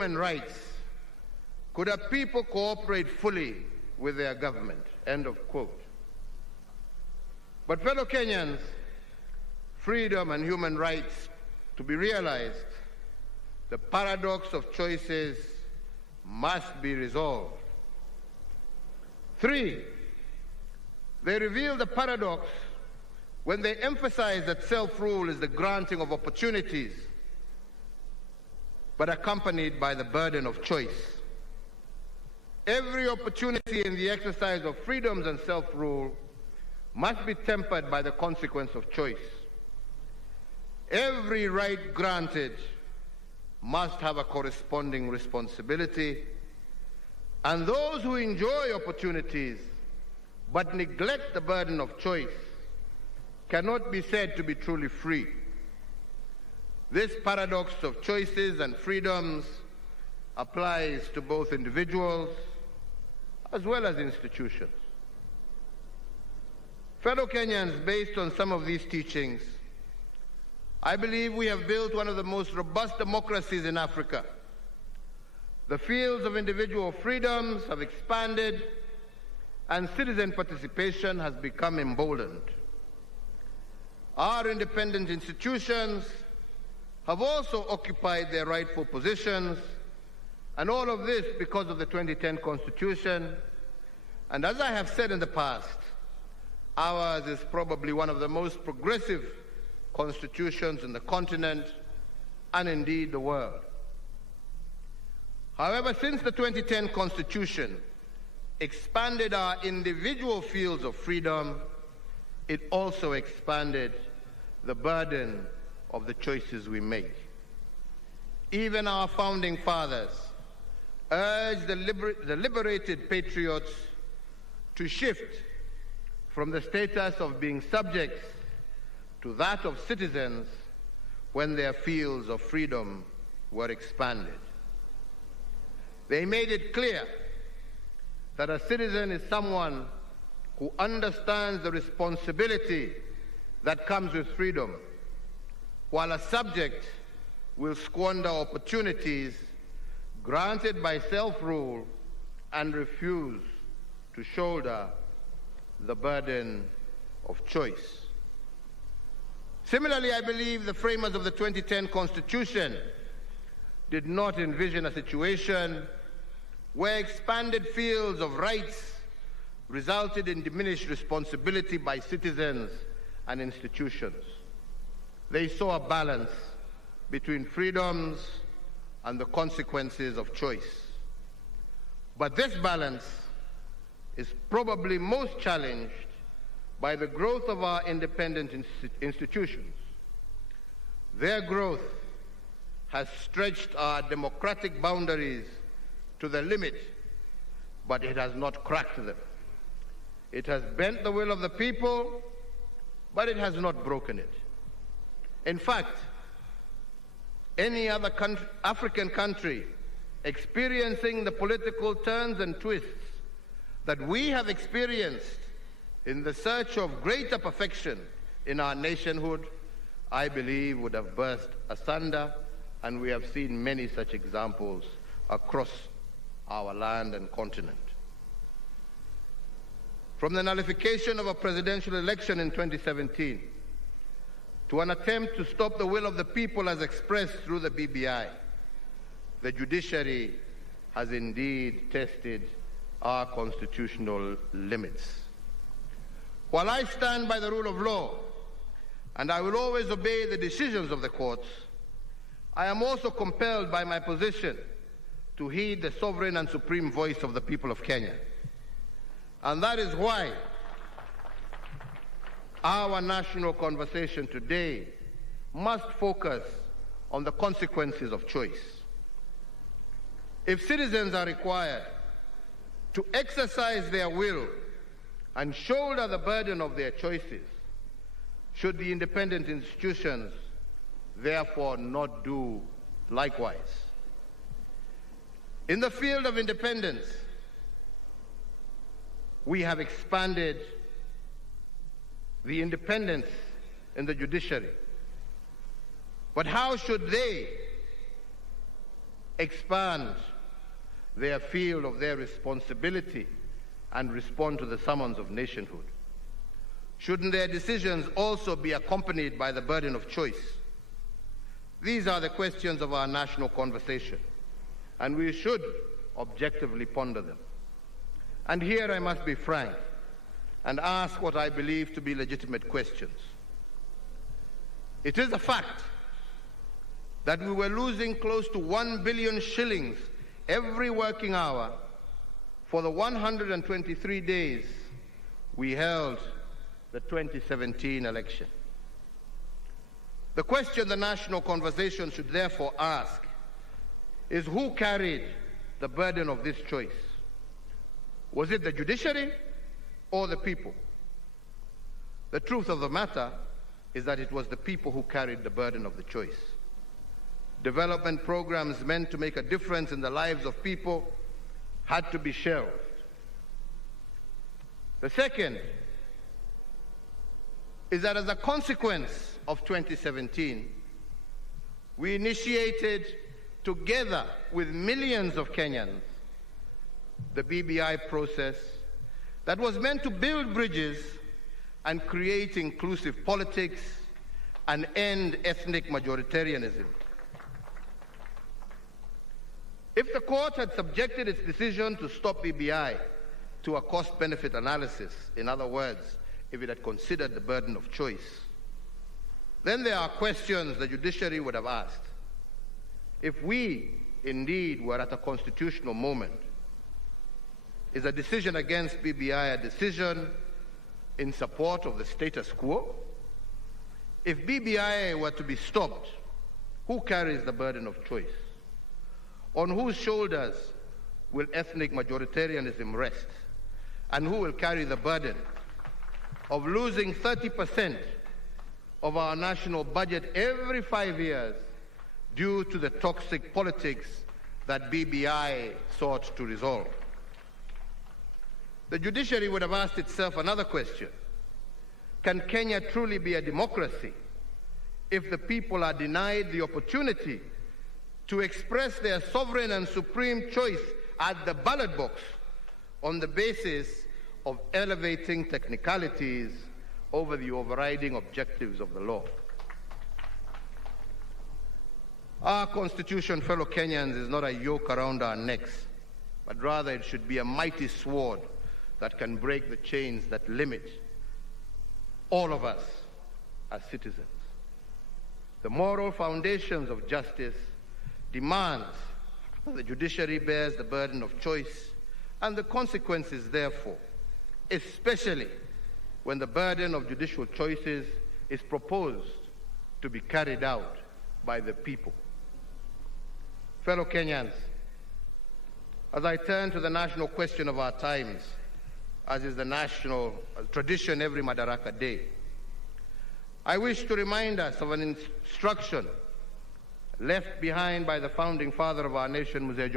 human rights could a people cooperate fully with their government, end of quote. But fellow Kenyans, freedom and human rights to be realized, the paradox of choices must be resolved. 3, they reveal the paradox when they emphasize that self-rule is the granting of opportunities, but accompanied by the burden of choice. Every opportunity in the exercise of freedoms and self-rule must be tempered by the consequence of choice. Every right granted must have a corresponding responsibility, and those who enjoy opportunities but neglect the burden of choice cannot be said to be truly free. This paradox of choices and freedoms applies to both individuals as well as institutions. Fellow Kenyans, based on some of these teachings, I believe we have built one of the most robust democracies in Africa. The fields of individual freedoms have expanded, and citizen participation has become emboldened. Our independent institutions have also occupied their rightful positions, and all of this because of the 2010 Constitution. And as I have said in the past, ours is probably one of the most progressive constitutions in the continent and indeed the world. However, since the 2010 Constitution expanded our individual fields of freedom, it also expanded the burden of the choices we make. Even our founding fathers urged the liberated patriots to shift from the status of being subjects to that of citizens when their fields of freedom were expanded. They made it clear that a citizen is someone who understands the responsibility that comes with freedom, while a subject will squander opportunities granted by self-rule and refuse to shoulder the burden of choice. Similarly, I believe the framers of the 2010 Constitution did not envision a situation where expanded fields of rights resulted in diminished responsibility by citizens and institutions. They saw a balance between freedoms and the consequences of choice. But this balance is probably most challenged by the growth of our independent institutions. Their growth has stretched our democratic boundaries to the limit, but it has not cracked them. It has bent the will of the people, but it has not broken it. In fact, any other African country experiencing the political turns and twists that we have experienced in the search of greater perfection in our nationhood, I believe would have burst asunder, and we have seen many such examples across our land and continent. From the nullification of a presidential election in 2017 to an attempt to stop the will of the people as expressed through the BBI, the judiciary has indeed tested our constitutional limits. While I stand by the rule of law, and I will always obey the decisions of the courts, I am also compelled by my position to heed the sovereign and supreme voice of the people of Kenya. And that is why our national conversation today must focus on the consequences of choice. If citizens are required to exercise their will and shoulder the burden of their choices, should the independent institutions therefore not do likewise? In the field of independence, we have expanded the independence in the judiciary. But how should they expand their field of their responsibility and respond to the summons of nationhood? Shouldn't their decisions also be accompanied by the burden of choice? These are the questions of our national conversation, and we should objectively ponder them. And here I must be frank and ask what I believe to be legitimate questions. It is a fact that we were losing close to 1 billion shillings every working hour for the 123 days we held the 2017 election. The question the national conversation should therefore ask is who carried the burden of this choice? Was it the judiciary or the people? The truth of the matter is that it was the people who carried the burden of the choice. Development programs meant to make a difference in the lives of people had to be shelved. The second is that as a consequence of 2017, we initiated, together with millions of Kenyans, the BBI process that was meant to build bridges and create inclusive politics and end ethnic majoritarianism. If the court had subjected its decision to stop BBI to a cost-benefit analysis, in other words, if it had considered the burden of choice, then there are questions the judiciary would have asked. If we indeed were at a constitutional moment, is a decision against BBI a decision in support of the status quo? If BBI were to be stopped, who carries the burden of choice? On whose shoulders will ethnic majoritarianism rest? And who will carry the burden of losing 30% of our national budget every 5 years due to the toxic politics that BBI sought to resolve? The judiciary would have asked itself another question. Can Kenya truly be a democracy if the people are denied the opportunity to express their sovereign and supreme choice at the ballot box on the basis of elevating technicalities over the overriding objectives of the law? Our Constitution, fellow Kenyans, is not a yoke around our necks, but rather it should be a mighty sword that can break the chains that limit all of us as citizens. The moral foundations of justice demands that the judiciary bears the burden of choice and the consequences, therefore, especially when the burden of judicial choices is proposed to be carried out by the people. Fellow Kenyans, as I turn to the national question of our times, as is the national tradition every Madaraka Day, I wish to remind us of an instruction left behind by the founding father of our nation, Mzee